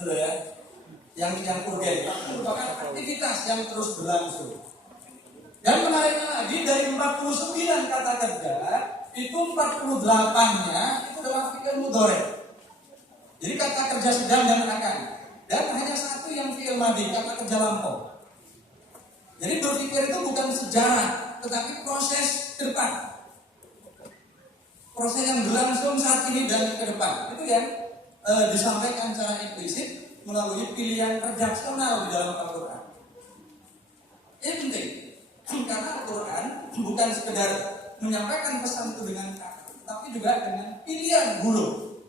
betul ya, yang urgen, tapi merupakan aktivitas yang terus berlangsung. Dan menariknya lagi, dari 49 kata kerja itu 48-nya itu adalah fi'il mudhari'. Jadi kata kerja sedang dan akan. Dan hanya satu yang fi'il madhi, kata kerja lampau. Jadi berpikir itu bukan sejarah, tetapi proses ke depan. Proses yang berlangsung saat ini dan ke depan. Itu yang disampaikan secara implisit melalui pilihan redaksional di dalam Al-Quran. Ini penting, karena Al-Quran bukan sekedar menyampaikan pesan itu dengan kata, tapi juga dengan pilihan huruf,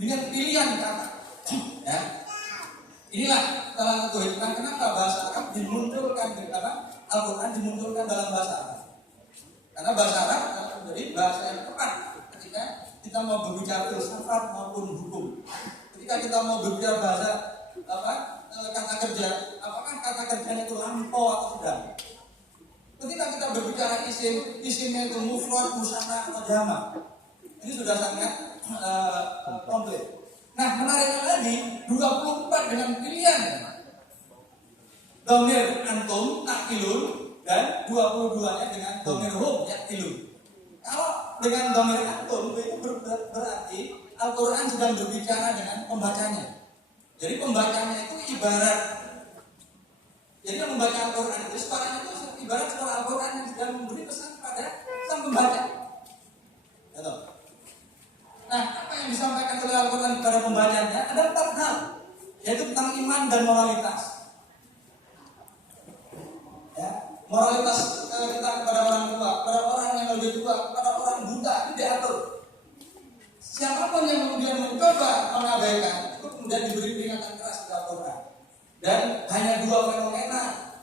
dengan pilihan kata. Ya. Inilah salah satu hikmah kenapa bahasa Arab dimunculkan, Al-Quran dimunculkan dalam bahasa Arab. Karena bahasa Arab menjadi bahasa yang tepat ketika kita mau berbicara filsafat maupun hukum. Ketika kita mau berbicara bahasa kata kerja, apakah kata kerjanya itu lampau atau sedang? Ketika kita berbicara isimnya itu mufrad, musanna atau jamak, ini sudah sangat komplit. Nah, menariknya lagi 24 dengan pilihan dhamir antum takilun dan 22-nya dengan dhamir hum yakilun. Kalau dengan dhamir antum itu berarti Al-Quran sedang berbicara dengan pembacanya. Jadi pembacanya itu ibarat, jadi yang membaca Al-Quran itu suaranya itu ibarat suara Al-Quran yang sedang memberi pesan kepada sang pembaca. Gitu. Nah, apa yang disampaikan oleh Al-Quran kepada pembacanya ada 4 hal, yaitu tentang iman dan moralitas. Ya, moralitas kita kepada orang tua, kepada orang yang lebih tua, kepada orang buta itu diatur. Siapapun yang kemudian mencoba mengabaikan itu kemudian diberi peringatan keras di Al-Quran. Dan hanya 2 fenomena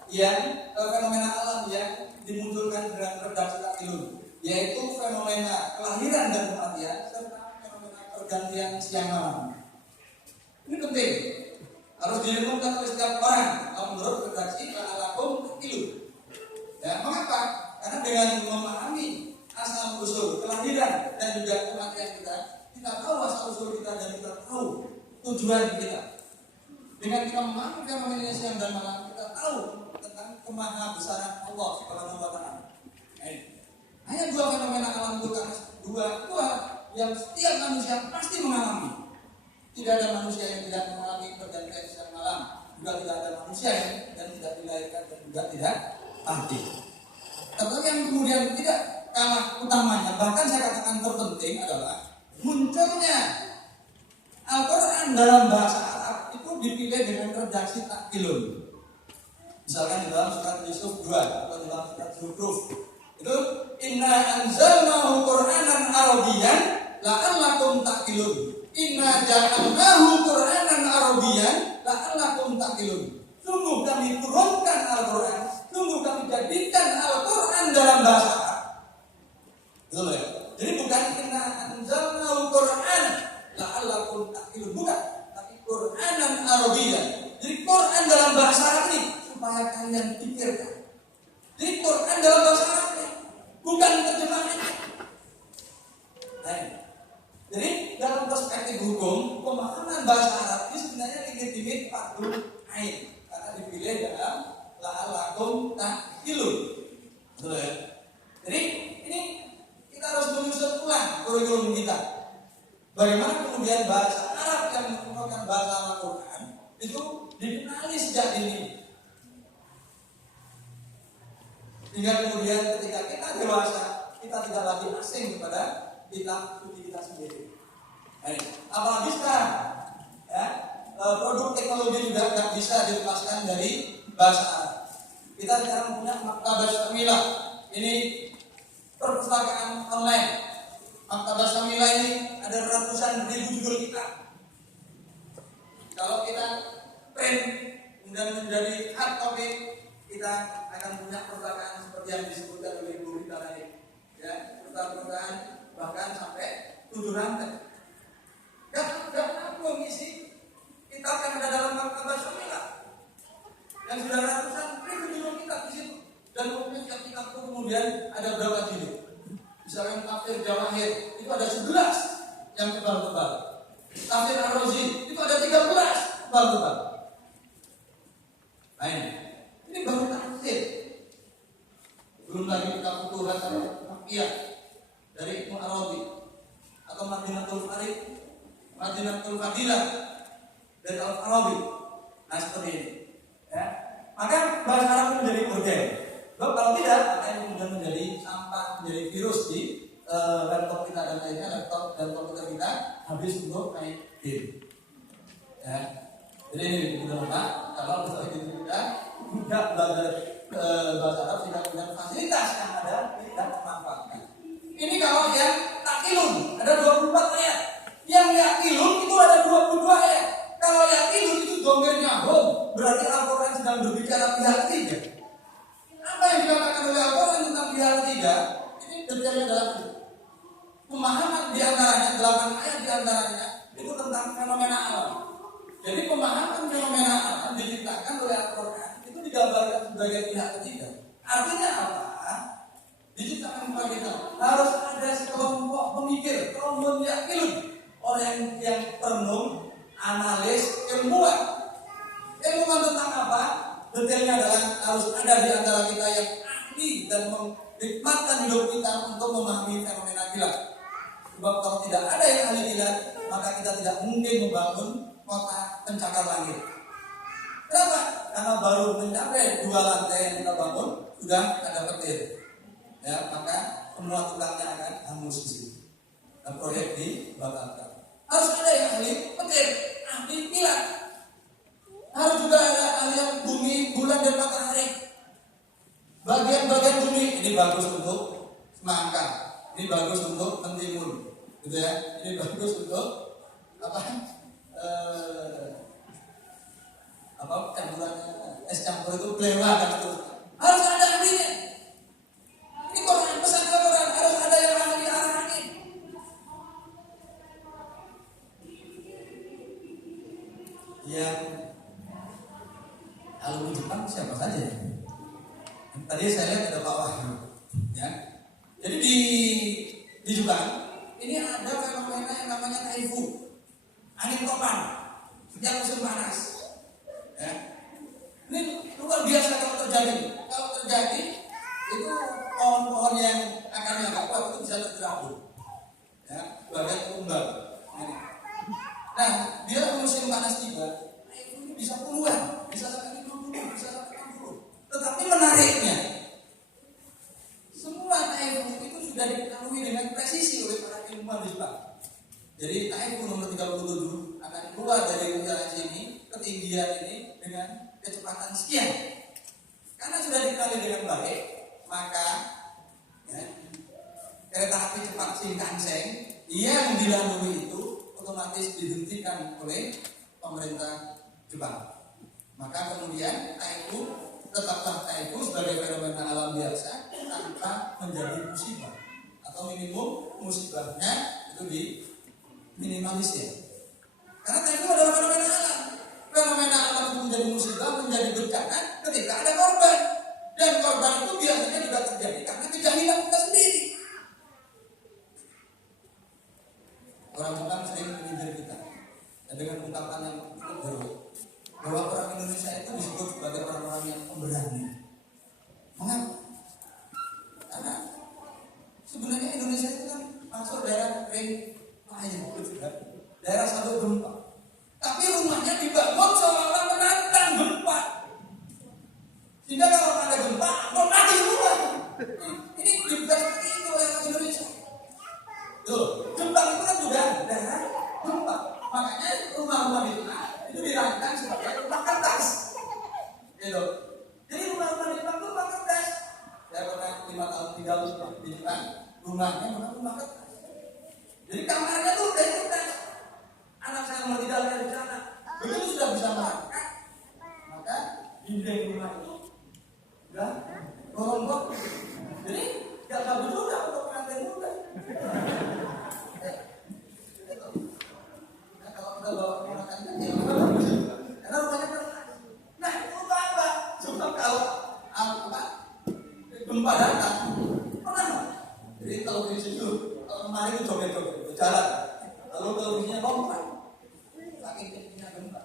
yang fenomena alam yang dimunculkan dengan redaksi takilun, yaitu fenomena kelahiran dan kematian serta fenomena pergantian siang malam. Ini penting, harus direnungkan oleh setiap orang. Kalau menurut redaksi alakum takilun. Ya, mengapa? Karena dengan memahami asal usul kelahiran dan juga kematian kita tahu asal usul kita dan kita tahu tujuan kita. Dengan kita memahami fenomena siang dan malam, kita tahu tentang kemahabesaran Allah Subhanahu wa Ta'ala. Hanya 2 fenomena alam itu, karena 2 yang setiap manusia pasti mengalami. Tidak ada manusia yang tidak mengalami pergantian siang malam, juga tidak ada manusia yang tidak dilahirkan dan juga tidak mati. Tetapi yang kemudian tidak kalah utamanya, bahkan saya katakan terpenting adalah munculnya Al-Quran dalam bahasa Arab itu dipilih dengan redaksi takilun. Misalkan di dalam surat Yusuf 2 atau di dalam surat Zukhruf itu inna anzalnahu Qur'anan Arabiyyan la'allakum ta'qilun. Inna ja'alnahu Qur'anan Arabiyyan la'allakum ta'qilun. Sungguh kami turunkan Al-Quran, sungguh kami jadikan Al-Quran dalam bahasa Arab. Betul ya? Jadi bukan inna anzalnahu Qur'an la'allakum ta'qilun, bukan, tapi Qur'anan Arabiyyan. Jadi Quran dalam bahasa Arab ini supaya kalian pikirkan. Jadi Quran dalam bahasa Arab ini bukan terjemahannya. Nah, jadi dalam perspektif hukum, pemahaman bahasa Arab ini sebenarnya legitimate fardhu ain, karena dipilih dalam la'allakum ta'qilun. Betul ya? Jadi ini kita harus menyusun ulang kurikulum kita. Bagaimana kemudian bahasa Arab yang merupakan bahasa Al-Quran itu dikenali sejak dini. Hingga kemudian ketika kita dewasa, kita tidak lagi asing kepada kitab suci kita sendiri. Apalagi sekarang, ya, produk teknologi juga tidak bisa dilepaskan dari bahasa Arab. Kita sekarang punya Maktabah Syamilah. Ini perpustakaan online. Maktabah Syamilah ini ada ratusan ribu judul kitab. Kalau kita print kemudian menjadi hard copy, kita akan punya perpustakaan seperti yang disebutkan oleh Ibu Rita tadi. Ya, perpustakaan bahkan sampai 7 rantai. Dan aku ngisi kitab yang ada dalam Maktabah Syamilah. Dan sudah ratusan ribu judul kitab di situ. Dan kemudian setiap kitab itu kemudian ada berapa judul? Misalnya tafsir Jawahir itu ada 11 yang tebal-tebal. Tafsir Ar-Razi itu ada 13 tebal-tebal. Nah ini baru tafsir. Belum lagi kita futuhat Makkiyah dari Ibnu Arabi atau Madinatul Farid, Madinatul Fadilah dari Al-Arabi. Nah seperti ini. Ya. Maka bahasa Arab menjadi model. Kalau tidak, akan kemudian menjadi sampah, menjadi virus di laptop kita dan lainnya, laptop dan komputer kita habis untuk main game. Ya. Jadi ini mudah-mudahan kalau kita tidak belajar bahasa Arab tidak punya fasilitas yang ada tidak memanfaatkan. Ini kalau yang takilun ada 24 ayat. Yang yakilun itu ada 22 ayat. Kalau yakilun itu domainnya home, berarti Al-Quran sedang berbicara pihak ketiga. Apa yang dikatakan oleh Al-Quran tentang pihak ketiga? Ini detailnya dalam pemahaman diantaranya 8 ayat diantaranya itu tentang fenomena alam. Jadi pemahaman fenomena alam diciptakan oleh Al-Quran itu digambarkan sebagai pihak ketiga. Artinya apa? Diciptakan sebagai kita harus ada sekelompok pemikir, kelompok yakilun, orang yang penuh analis ilmuwan. Ilmuwan tentang apa? Detailnya adalah harus ada di antara kita yang ahli dan menikmatkan hidup kita untuk memahami fenomena hilal. Sebab kalau tidak ada yang ahli hilal, maka kita tidak mungkin membangun kota pencakar langit. Kenapa? Karena baru mencapai 2 lantai yang kita bangun sudah ada petir. Ya, maka semua tukangnya akan hangus di sini. Dan proyek dibatalkan. Harus ada yang ahli petir, ahli hilal. Harus juga ada ahli yang bumi, bulan dan matahari. Bagian-bagian bumi ini bagus untuk semangka, ini bagus untuk mentimun, gitu ya. Ini bagus untuk apa? Campurannya es campur itu belewa dan seterusnya. Harus ada ahlinya. Ini Quran, pesan Quran harus ada yang ahli arah angin. Yang alumni Jepang siapa saja? Tadi saya lihat ada Pak Wahyu, ya. Jadi di Jepang ini ada fenomena yang namanya taifu, angin topan sejak musim panas. Ya. Ini luar biasa kalau terjadi. Kalau terjadi itu pohon-pohon yang akarnya agak kuat itu bisa terjerabut. Ya, bagian tumbang. Nah, bila musim panas tiba, ini bisa puluhan, bisa sampai 50, bisa sampai 60. Tetapi menariknya, semua taifu itu sudah diketahui dengan presisi oleh para ilmuwan di Jepang. Jadi taifu nomor 37 akan keluar dari wilayah sini, ketinggian ini dengan kecepatan sekian. Karena sudah diketahui dengan baik, maka ya, kereta api cepat Shinkansen yang dilalui itu otomatis dihentikan oleh pemerintah Jepang. Maka kemudian taifu tetaplah taifu sebagai fenomena alam biasa tanpa menjadi musibah atau minimum musibahnya itu diminimalisir. Karena taifu adalah fenomena alam. Fenomena alam itu menjadi musibah, menjadi bencana ketika ada korban. Dan korban itu biasanya juga terjadi karena kejahilan kita sendiri. Orang Jepang sering menyindir kita dan dengan ungkapan yang cukup heroik bahwa orang Indonesia itu disebut sebagai orang-orang yang pemberani. Mengapa? Karena sebenarnya Indonesia itu kan masuk daerah ring lain, daerah satu gempa. Tapi rumahnya dibangun seolah-olah menantang gempa. Sehingga kalau ada gempa, mati semua. Ini dibuat seperti itu oleh orang Indonesia. Tuh, Jepang itu kan juga daerah gempa. Makanya rumah-rumah itu dirancang sebagai rumah kertas. Gitu. Jadi rumah-rumah di Jepang itu rumah kertas. Saya pernah 5 tahun tinggal di Jepang, rumahnya rumah kertas. Jadi kamarnya tuh dari kertas. Anak saya mau tinggal di sana, begitu sudah bisa makan, maka dinding rumah itu udah ronggok. Jadi gak bagus juga untuk pengantin muda. Nah, kalau kita bawa ponakan kan ya bagus, karena rumahnya kertas. Nah itu apa? Sebab kalau gempa datang, pernah. Jadi kalau di situ, kalau kemarin itu joget-joget, jalan. Lalu televisinya lompat, saking tingginya gempa.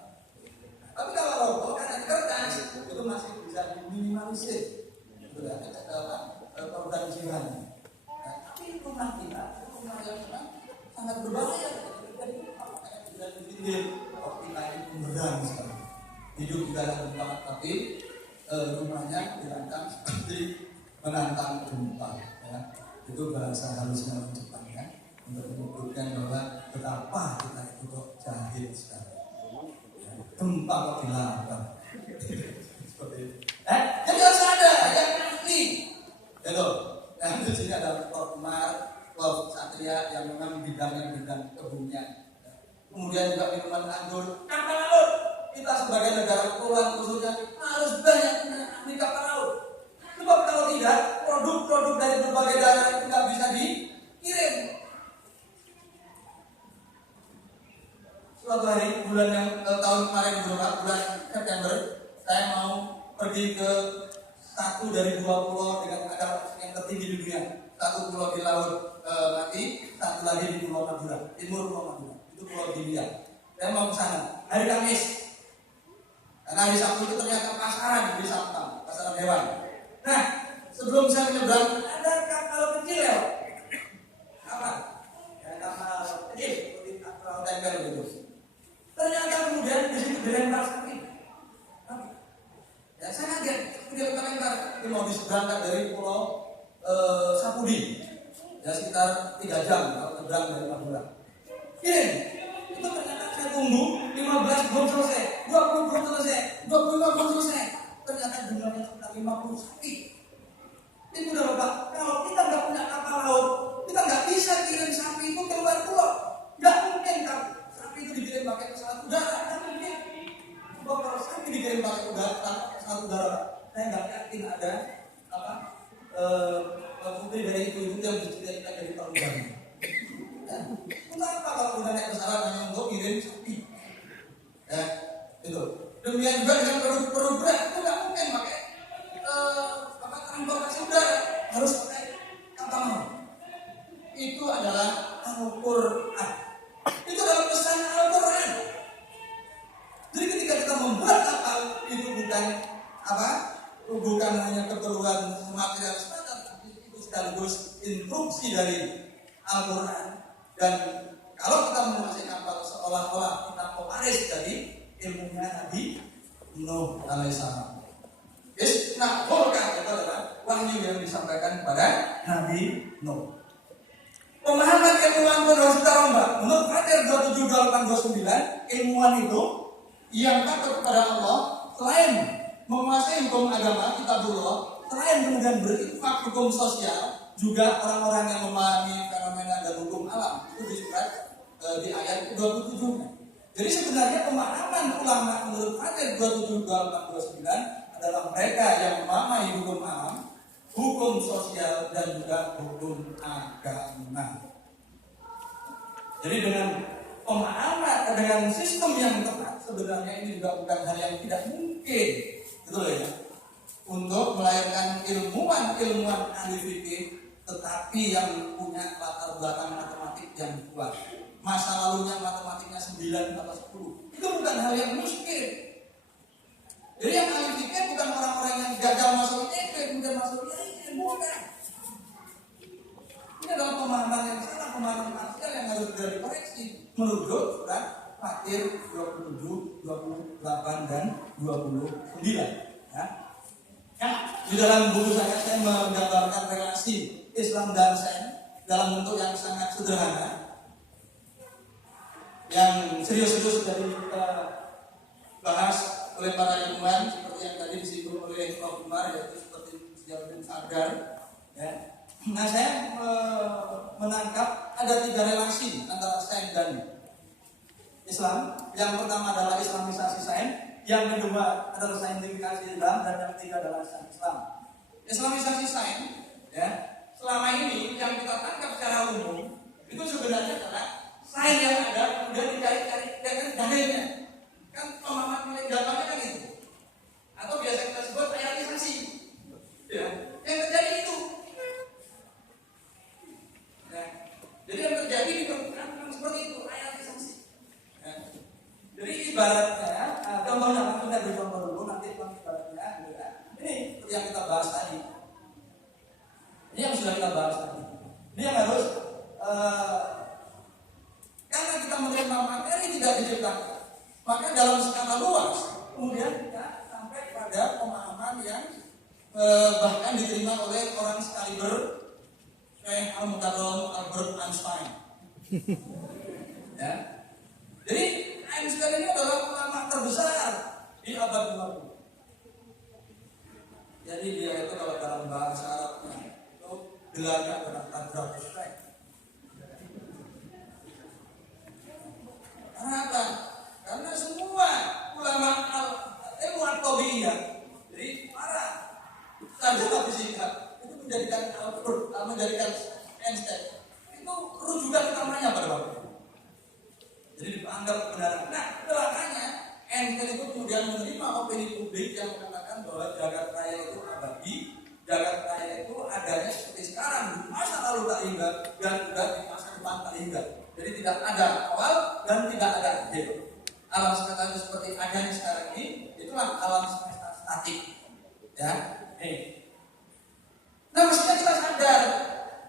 pikir kok kita ini pemberani sekali. Hidup di dalam tempat tapi rumahnya dirancang seperti menantang gempa. Ya. Itu bahasa halusnya Jepang ya, untuk menyebutkan bahwa betapa kita itu kok jahil sekali. Ya. Gempa kok dilabang. Seperti itu. Jadi harus ada yang ahli. Itu. Nah, di sini ada Prof. Umar, Prof. Satria yang memang bidangnya bidang kebunnya. Kemudian juga minuman anggur, kapal laut. Kita sebagai negara kepulauan khususnya harus banyak ahli kapal laut. Sebab kalau tidak, produk-produk dari berbagai daerah itu tidak bisa dikirim. Suatu hari bulan yang tahun kemarin bulan September, saya mau pergi ke satu dari dua pulau dengan kadar yang tertinggi di dunia. Satu pulau di laut Mati, satu lagi di Pulau Madura, timur Pulau Madura. Itu Pulau Gilia. Saya mau ke sana hari Kamis. Karena hari Sabtu itu ternyata pasaran di Sabtu, pasaran hewan. Nah, sebelum saya menyeberang ada kapal kecil ya. Apa? Ya, kapal kecil seperti kapal tempel gitu. Ternyata kemudian di situ dilempar sapi. Ya, saya kaget. Kemudian dilempar. Itu mau diseberangkan dari Pulau Sapudi. Ya sekitar 3 jam kalau nyebrang dari Madura. Itu ternyata saya tunggu 15 belum selesai, 20 belum selesai, 25 belum selesai. Ternyata jumlahnya sekitar 50 sapi. Itu udah Bapak, kalau kita nggak punya kapal laut, kita nggak bisa kirim sapi itu keluar pulau. Nggak mungkin kan sapi itu dikirim pakai pesawat udara, nggak mungkin. Sebab kalau sapi dikirim pakai pesawat udara, saya nggak yakin ada putri dari itu yang diceritakan dari perundang. Kenapa kalau udah naik pesawat hanya untuk kirim sapi? Ya, itu. Demikian juga dengan produk-produk berat itu nggak mungkin pakai transportasi udara, harus pakai kapal laut. Itu adalah Al-Quran. Itu adalah pesan Al-Quran. Jadi ketika kita membuat kapal itu bukan hanya keperluan material semata, tapi itu sekaligus instruksi dari Al-Quran. Dan kalau kita menguasai kapal seolah-olah kita pewaris dari ilmunya Nabi Nuh alaihissalam. Nah, Quran itu adalah wahyu yang disampaikan kepada Nabi Nuh. Pemahaman ilmuwan pun harus kita rombak. Menurut Fatir 272829, ilmuwan itu yang takut kepada Allah selain menguasai hukum agama kitabullah, selain kemudian berinfak hukum sosial, juga orang-orang yang memahami fenomena dan hukum alam. Itu disebut di ayat 27. Jadi sebenarnya pemahaman ulama menurut Fatir 272829 adalah mereka yang memahami hukum alam, hukum sosial, dan juga hukum agama. Jadi dengan pemahaman, dengan sistem yang tepat, sebenarnya ini juga bukan hal yang tidak mungkin, gitu loh ya, untuk melahirkan ilmuwan ahli fikih, tetapi yang punya latar belakang matematik yang kuat. Masa lalunya matematiknya 9 atau 10. Itu bukan hal yang mustahil. Jadi yang ahli fikih bukan orang-orang yang gagal masuk ITB, kemudian masuk IAIN, bukan. Ini adalah pemahaman yang salah, pemahaman parsial yang harus dikoreksi menurut surat Fatir 27, 28 dan 29. Ya. Di dalam buku saya menggambarkan relasi Islam dan Sains dalam bentuk yang sangat sederhana. Yang serius-serius dari kita bahas oleh para ilmuwan seperti yang tadi disinggung oleh Prof. Umar, yaitu seperti Jawaban Sadar. Ya. Nah, saya menangkap ada 3 relasi antara sains dan Islam. Yang pertama adalah Islamisasi sains, yang kedua adalah saintifikasi Islam, dan yang ketiga adalah sains Islam. Islamisasi sains, ya, selama ini yang kita tangkap secara umum itu sebenarnya adalah sains yang ada kemudian dicari-cari dalilnya. Kan pemahaman paling gampangnya kan itu. Atau biasa kita sebut realisasi. Ya, yang terjadi itu. Nah, jadi yang terjadi di permukaan seperti itu, realisasi. Ya. Jadi ibaratnya, contohnya kita beri contoh dulu, nanti ibaratnya, ya. Ini yang kita bahas tadi. Ini yang sudah kita bahas tadi. Ini yang harus karena kita menerima materi tidak tidak diciptakan. Maka dalam skala luas kemudian kita sampai pada pemahaman yang bahkan diterima oleh orang sekaliber Syekh Al-Mukarram Albert Einstein. Ya. Jadi Einstein ini adalah ulama terbesar di abad 20. Jadi dia itu kalau dalam bahasa Arabnya itu gelarnya adalah Hadratus Syekh. Kenapa? Karena semua ulama ilmu at-tabi'iyah, jadi para sarjana fisika itu menjadikan Albert, menjadikan Einstein itu rujukan utamanya pada waktu itu. Jadi dianggap kebenaran. Nah, belakangnya Einstein itu kemudian menerima opini publik yang mengatakan bahwa jagat raya itu abadi, jagat raya itu adanya seperti sekarang, di masa lalu tak hingga dan juga di masa depan tak hingga. Jadi tidak ada awal dan tidak ada akhir. Alam semesta itu seperti adanya sekarang ini, itulah alam semesta statik. Ya, nah, mestinya kita sadar,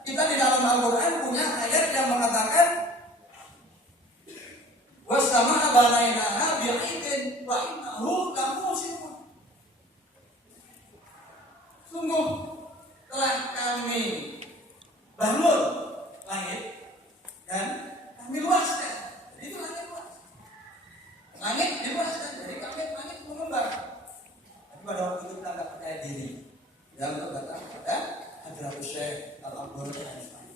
kita di dalam Al-Quran punya ayat yang mengatakan wassama'a banainaha bi'aidin wa innahu lamusibun. Sungguh telah kami bangun langit dan kami luaskan. Jadi itu langit luas. Langit diluaskan, jadi langit mengembang. Tapi pada waktu itu kita tidak percaya diri. Yang datang pada Hadratus Syekh Al-Albert Einstein.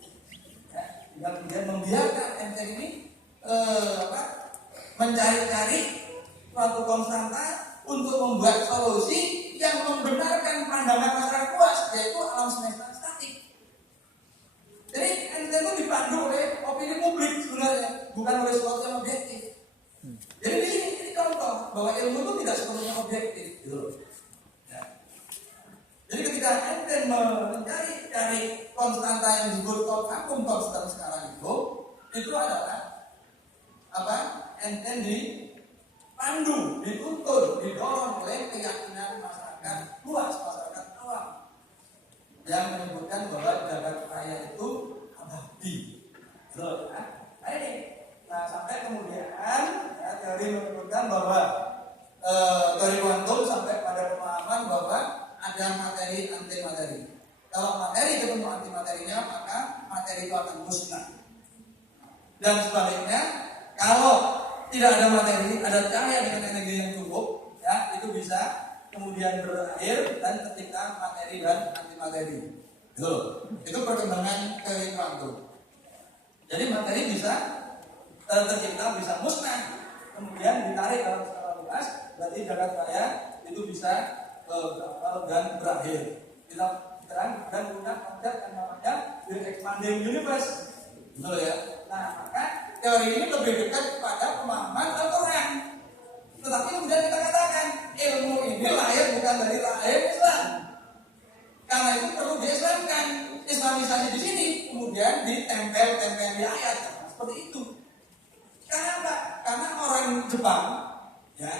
Ya, kemudian membiarkan Einstein ini mencari-cari suatu konstanta untuk membuat solusi yang membenarkan pandangan masyarakat luas, yaitu alam semesta statik. Jadi Einstein itu dipandu oleh opini publik sebenarnya, bukan oleh sesuatu yang objektif. Jadi di sini ini contoh bahwa ilmu itu tidak sepenuhnya objektif, gitu. Ya. Jadi ketika Einstein mencari konstanta yang disebut vakum konstan sekarang itu adalah apa? Einstein dipandu, dituntun, didorong oleh keyakinan masyarakat luas, masyarakat awam yang menyebutkan bahwa jagat raya itu abadi. Betul, ya? Nah ini, sampai kemudian ya, teori menyebutkan bahwa teori kuantum sampai pada pemahaman bahwa ada materi antimateri. Kalau materi ketemu antimaterinya, maka materi itu akan musnah. Dan sebaliknya, kalau tidak ada materi, ada cahaya dengan energi yang cukup, ya itu bisa kemudian berakhir dan ketika materi dan antimateri. Itu perkembangan teori kuantum. Jadi materi bisa tercipta, bisa musnah, kemudian ditarik dalam skala luas, berarti jagat raya itu bisa dan berakhir. Kita terang dan punya konsep yang namanya the expanding universe. Betul ya? Nah, maka teori ini lebih dekat kepada pemahaman Al-Quran. Tetapi kemudian kita katakan ilmu ini lahir bukan dari lahir Islam. Karena itu perlu diislamkan. Islamisasi di sini kemudian ditempel di ayat seperti itu. Karena apa? Karena orang Jepang, ya,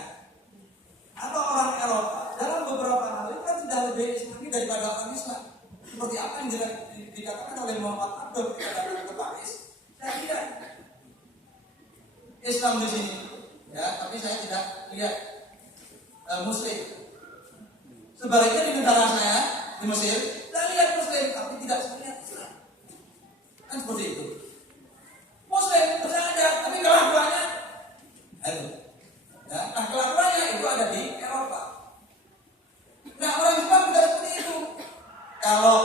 atau orang Eropa dalam beberapa hal itu kan sudah lebih Islami daripada orang Islam. Seperti apa yang dikatakan oleh Muhammad Abdul ketika datang ke Paris. Saya tidak Islam di sini, ya, tapi saya tidak lihat Muslim. Sebaliknya di negara saya di Mesir, saya lihat Muslim, tapi tidak saya lihat Islam. Kan seperti itu. Muslim bersadar, tapi kelakuannya, itu. Ya, nah kelakuannya itu ada di Eropa. Nah orang Jepang tidak seperti itu. Kalau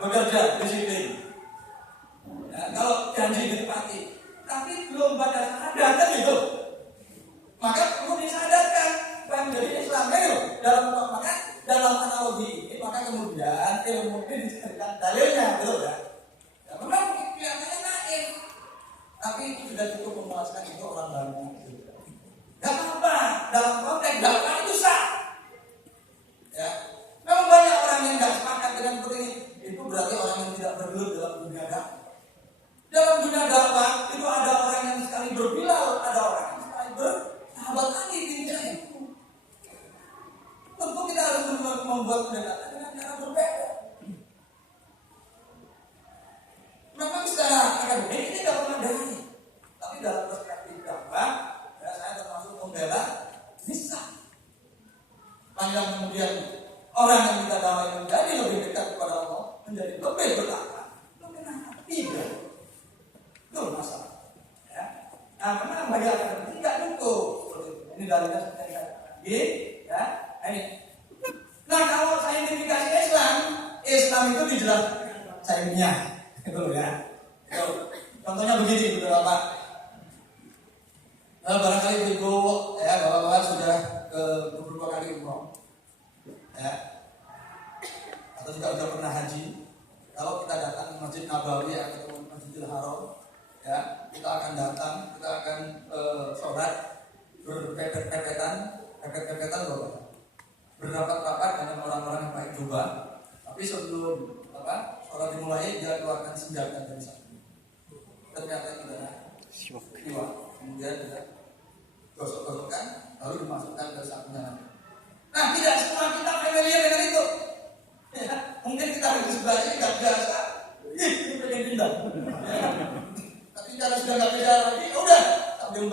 bekerja disiplin, ya, kalau janji ditepati, tapi belum pada sadar kan itu. Maka perlu disadarkan bahwa menjadi Islam itu dalam analogi ini, maka kemudian ilmu ini dijadikan dalilnya, betul ya? Ya memang kelihatannya naif, tapi itu sudah cukup memuaskan itu orang baru. yang kemudian orang yang kita damai menjadi lebih dekat kepada Allah, menjadi lebih bertakwa. Lo kenapa tidak? Itu masalah. Ya. Nah, memang bagi agama tidak cukup. Ini dalilnya seperti ini. Ya, ini. Nah, kalau saintifikasi Islam itu dijelaskan sainnya, itu ya. Itu. Contohnya begini, beberapa. Barangkali ibu, ya, bapak-bapak sudah ke beberapa kali umroh, ya, atau juga sudah pernah haji. Kalau kita datang ke Masjid Nabawi atau Masjidil Haram, ya, kita akan datang, kita akan sholat berpepet-pepetan bapak, berapat-rapat dengan orang-orang yang pakai jubah. Tapi sebelum sholat dimulai, dia keluarkan senjata dari saku. Ternyata tidak kiwa, kemudian dia gosok-gosokkan, lalu dimasukkan ke sakunya. Nah, tidak semua kita familiar dengan itu. Ya, mungkin kita di sebelahnya tidak biasa. Ini pengen pindah. Ya. Tapi kalau sudah nggak beda lagi, udah sambil